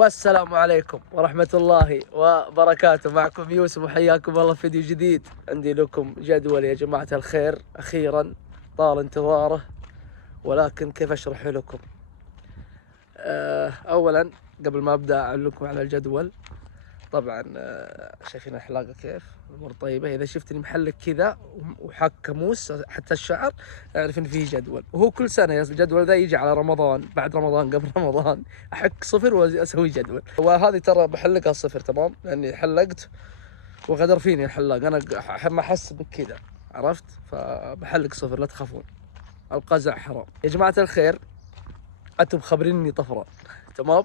والسلام عليكم ورحمة الله وبركاته. معكم يوسف وحياكم الله في فيديو جديد. عندي لكم جدول يا جماعة الخير، أخيرا طال انتظاره، ولكن كيف أشرح لكم؟ أولا قبل ما أبدأ أعلمكم على الجدول. طبعا شايفين الحلاقة كيف الأمور طيبة. إذا شفتني محلق كذا وحاك كموس حتى الشعر أعرف إن فيه جدول، وهو كل سنة الجدول ذا يجي على رمضان، بعد رمضان قبل رمضان أحك صفر وأسوي جدول. وهذه ترى بحلقها صفر تمام، لأني حلقت وغدر فيني الحلاق، أنا ما أحس بكذا، عرفت؟ فبحلق صفر، لا تخافون، القزع حرام يا جماعة الخير. أنتم مخبريني طفرة تمام،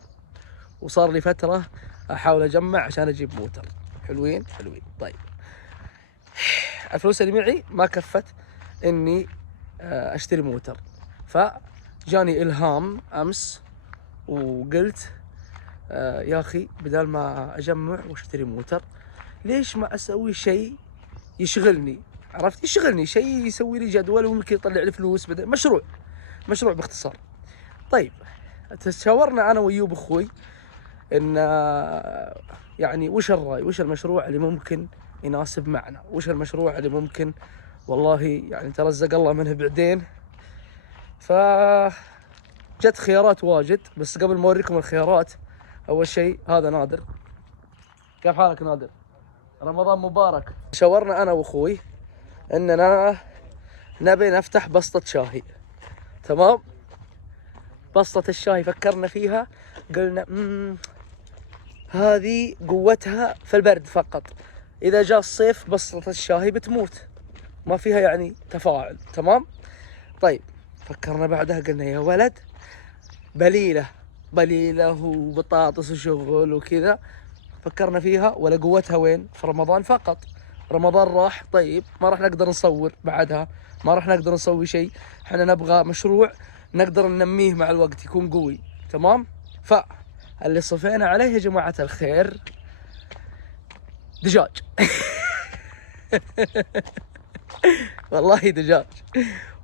وصار لي فترة احاول اجمع عشان اجيب موتر. حلوين. طيب الفلوس اللي معي ما كفت اني اشتري موتر، فجاني الهام امس وقلت يا اخي بدل ما اجمع واشتري موتر، ليش ما اسوي شيء يشغلني؟ عرفت؟ يشغلني شيء يسوي لي جدول ويمكن يطلع لي فلوس، بدل مشروع باختصار. طيب تشاورنا انا ويوب اخوي ان يعني وش الراي، وش المشروع اللي ممكن يناسب معنا، وش المشروع اللي ممكن والله يعني ترزق الله منه بعدين. فجت خيارات واجد، بس قبل ما اوريكم الخيارات اول شيء هذا نادر. كيف حالك نادر؟ رمضان مبارك. شاورنا انا واخوي اننا نبي نفتح بسطة شاهي، تمام؟ بسطة الشاي فكرنا فيها، قلنا هذه قوتها في البرد فقط، إذا جاء الصيف بسطة الشاي بتموت، ما فيها يعني تفاعل، تمام؟ طيب فكرنا بعدها قلنا يا ولد بليلة وبطاطس وشغل وكذا، فكرنا فيها ولا قوتها وين؟ في رمضان فقط. رمضان راح، طيب ما راح نقدر نصور بعدها، ما راح نقدر نسوي شيء، احنا نبغى مشروع نقدر ننميه مع الوقت يكون قوي، تمام؟ اللي صفينا عليه يا جماعة الخير دجاج. والله دجاج.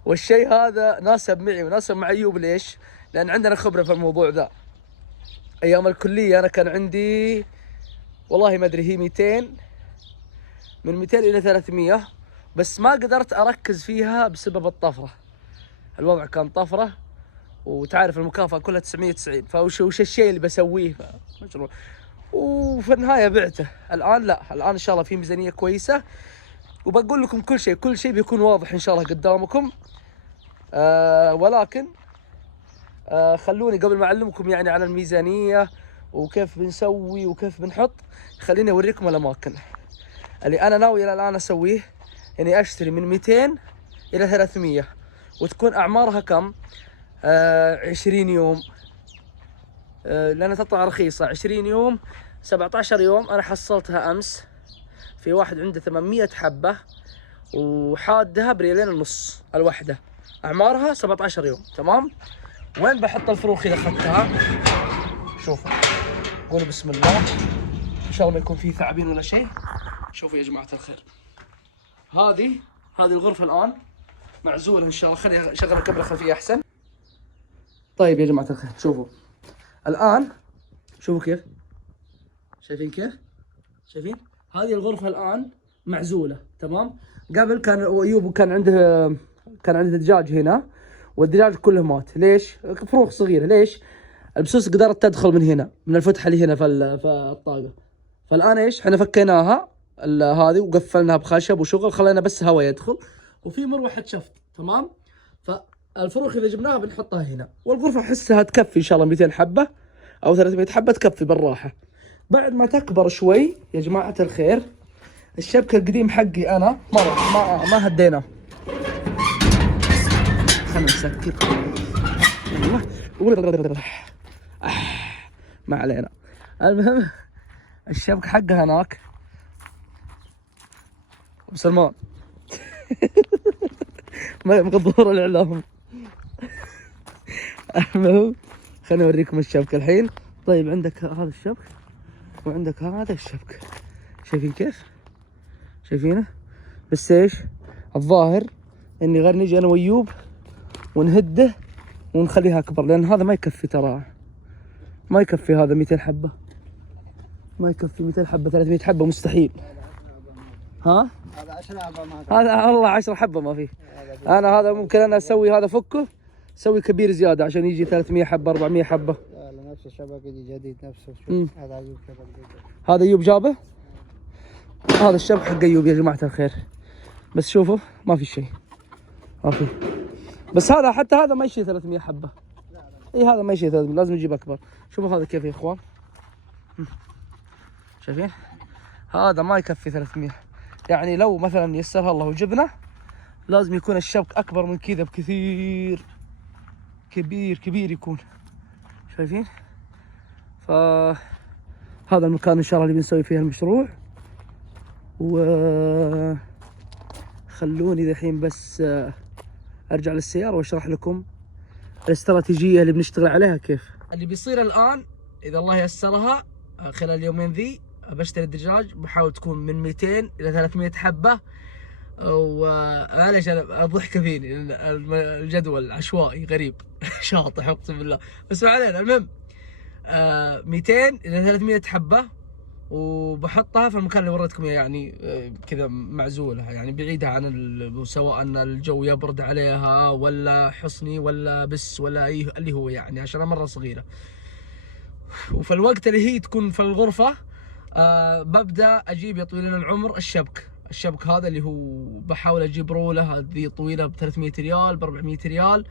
والشيء هذا ناسب معي وناسب مع ايوب، ليش؟ لان عندنا خبرة في الموضوع ذا. ايام الكلية انا كان عندي والله ما ادري هي 200، من 200 الى 300، بس ما قدرت اركز فيها بسبب الطفرة. الوضع كان طفرة، وتعرف المكافأة كلها 990، فوش الشيء اللي بسويه في مشروع، وفي النهاية بعته. الآن لا، الآن إن شاء الله في ميزانية كويسة، وبقول لكم كل شيء بيكون واضح إن شاء الله قدامكم. ولكن خلوني قبل ما أعلمكم يعني على الميزانية وكيف بنسوي وكيف بنحط، خليني أوريكم الأماكن اللي أنا ناوي إلى الآن أسويه. يعني أشتري من 200 إلى 300، وتكون أعمارها كم؟ 20 يوم، لأنها تطلع رخيصة. 20 يوم، 17 يوم. أنا حصلتها أمس في واحد عنده 800 حبة وحادها بريالين ونص الوحدة، أعمارها 17 يوم، تمام؟ وين بحط الفروخ إذا أخذتها؟ شوفوا، قولوا بسم الله، إن شاء الله ما يكون فيه ثعابين ولا شيء. شوفوا يا جماعة الخير، هذه الغرفة الآن معزولة إن شاء الله. خليني أشغل الكاميرا الخلفية أحسن. طيب يا جماعة الخير، شوفوا الآن، شوفوا كيف، شايفين هذه الغرفة الآن معزولة، تمام؟ قبل كان أيوب كان عنده دجاج هنا، والدجاج كله مات. ليش؟ فروخ صغيرة. ليش؟ البسوس قدرت تدخل من هنا، من الفتحة اللي هنا في الطاقة. فالآن إيش؟ إحنا فكيناها هذه وقفلناها بخشب وشغل، خلينا بس هواء يدخل، وفي مروحة شفط، تمام؟ فالفروخ إذا جبناها بنحطها هنا، والغرفة أحسها تكفي إن شاء الله 200 حبة أو 300 حبة، تكفي بالراحة. بعد ما تكبر شوي يا جماعة الخير، الشبك القديم حقي أنا ما هديناه. خلنا نسكر. ايوه ما علينا. المهم الشبك حقها هناك ابو سلمان. ما يبغى ظهور الاعلام. المهم خليني اوريكم الشبك الحين. طيب عندك هذا الشبك وعندك هذا الشبك، شايفين كيف؟ شايفينه؟ بس ايش؟ الظاهر اني غير نجي انا ويوب ونهده ونخليها اكبر، لان هذا ما يكفي، ترى ما يكفي هذا 200 حبة، ما يكفي 200 حبة 300 حبة مستحيل. ها؟ هذا 10 حبة ما هذا والله 10 حبة ما فيه. أنا هذا ممكن أنا أسوي هذا فكه، أسوي كبير زيادة عشان يجي 300 حبة 400 حبة. لا نفس الشبك يجي جديد نفسه. شوف هذا أيوب شبك جديد. هذا أيوب جابه؟ هذا الشبك حق أيوب يا جماعة الخير. بس شوفوا ما في شيء، ما في. بس هذا حتى هذا ما يشيل 300 حبة. اي هذا ما يشيل 300، لازم نجيب اكبر. شوفوا هذا كيف يا اخوان، شايفين؟ هذا ما يكفي 300. يعني لو مثلا يسرها الله وجبنا لازم يكون الشبك اكبر من كذا بكثير، كبير كبير يكون. شايفين؟ فهذا المكان ان شاء الله اللي بنسوي فيه المشروع. و خلوني الحين بس ارجع للسيارة واشرح لكم الاستراتيجية اللي بنشتغل عليها كيف. اللي بيصير الآن إذا الله يسرها خلال اليومين ذي بشتري الدجاج، بحاول تكون من 200 إلى 300 حبة. ومعليش أنا ضحكة فيني الجدول عشوائي غريب شاطح أقسم بالله، بس ما علينا. المهم 200 إلى 300 حبة، وبحطها في المكان اللي وريتكم اياه، يعني كذا معزولة، يعني بعيدة عن سواء ان الجو يبرد عليها ولا حصني ولا بس ولا اي اللي هو، يعني عشان مرة صغيرة. وفي الوقت اللي هي تكون في الغرفة ببدأ اجيب يا طويل العمر الشبك هذا اللي هو بحاول اجيب رولة هذه طويلة ب 300 ريال ب 400 ريال،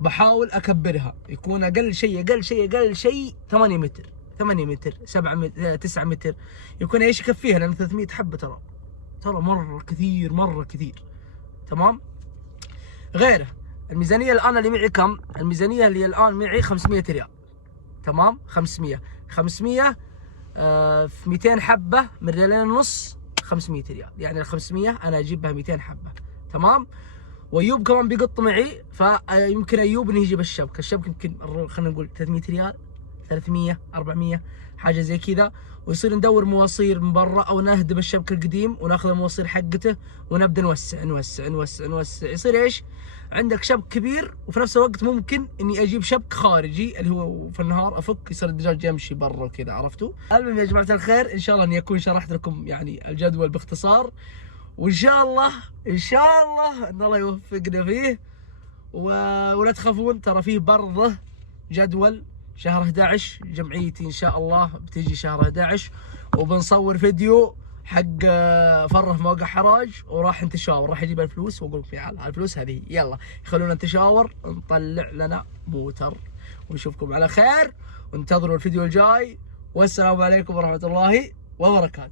بحاول اكبرها يكون اقل شيء 8 متر 7 متر 9 متر، يكون ايش يكفيها، لان 300 حبه ترى مره كثير. تمام. غيره الميزانيه الان اللي معي كم؟ الميزانيه اللي الان معي 500 ريال. تمام. 500 في 200 حبه من ريالين ونص 500 ريال، يعني ال 500 انا اجيبها 200 حبه. تمام. وايوب كمان بيقط معي، فيمكن ايوب انه يجيب الشبك يمكن خلينا نقول 300 ريال 300 400 حاجه زي كذا، ويصير ندور مواصير من برا او نهدم الشبك القديم وناخذ المواصير حقته ونبدا نوسع. يصير ايش؟ عندك شبك كبير، وفي نفس الوقت ممكن اني اجيب شبك خارجي اللي هو في النهار افك، يصير الدجاج يمشي برا وكذا، عرفتوا؟ المهم يا جماعه الخير، ان شاء الله اني اكون شرحت لكم يعني الجدول باختصار، وان شاء الله ان الله يوفقنا فيه. ولا تخافون، ترى فيه برضه جدول شهر 11 جمعيتي ان شاء الله بتيجي شهر 11، وبنصور فيديو حق فره في موقع حراج، وراح نتشاور، راح اجيب الفلوس واقول لكم تعال الفلوس هذه يلا يخلونا نتشاور نطلع لنا موتر. ونشوفكم على خير، وانتظروا الفيديو الجاي، والسلام عليكم ورحمة الله وبركاته.